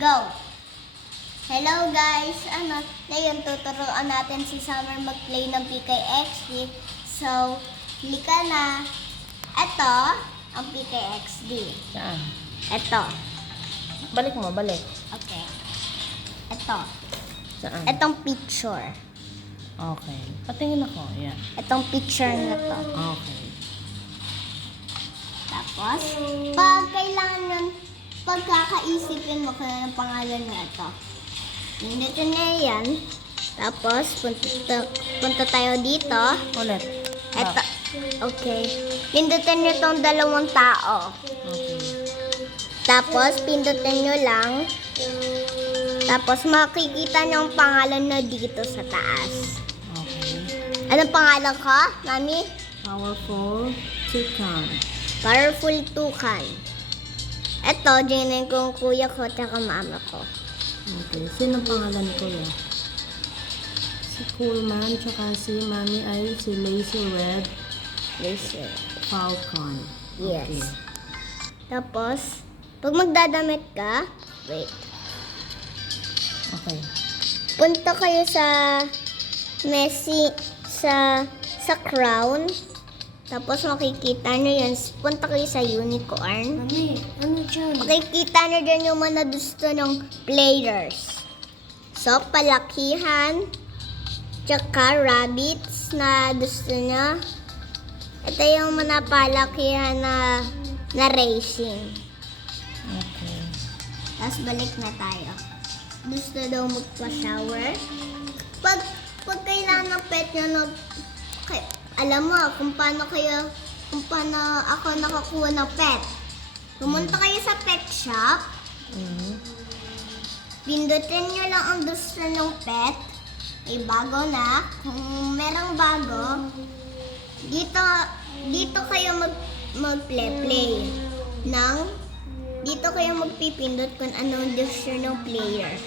Go! Hello guys! Ngayon tuturuan natin si Summer mag-play ng PKXD. So, lika na. Ito, ang PKXD. Saan? Ito. Balik mo, balik. Okay. Ito. Saan? Itong picture. Okay. Patingin ako. Yan. Itong picture na to. Okay. Tapos, pag kailangan, pagkakaisipin mo kung anong pangalan na ito. Pindutin na yan. Tapos, punta tayo dito. Ulit. Ito. Okay. Pindutin nyo tong dalawang tao. Okay. Tapos, pindutin nyo lang. Tapos, makikita nyo ang pangalan na dito sa taas. Okay. Anong pangalan ko, Mami? Powerful chicken. Powerful Tukan. Ito, dyan kong kuya ko at mama ko. Okay. Sino pangalan ni Kuya? Si Coolman, tsaka si Mami ay si Lazy Red Laser. Falcon. Yes. Okay. Tapos, pag magdadamit ka, wait. Okay. Punta kayo sa sa crown. Tapos makikita nyo yan. Punta kayo sa unicorn. Mami, ano dyan? Makikita nyo dyan yung mga gusto ng players. So, palakihan. Tsaka rabbits na gusto nyo. Ito yung mga palakihan na racing. Okay. Tapos balik na tayo. Gusto daw magpa-shower. Pag kailangan ng pet nyo, alam mo kung paano ako nakakuha ng pet. Pumunta kayo sa pet shop. Mm-hmm. Pindutin nyo lang ang gusto ng pet. May bago na. Kung merong bago, dito kayo mag-play. Dito kayo magpipindot kung anong gusto ng player.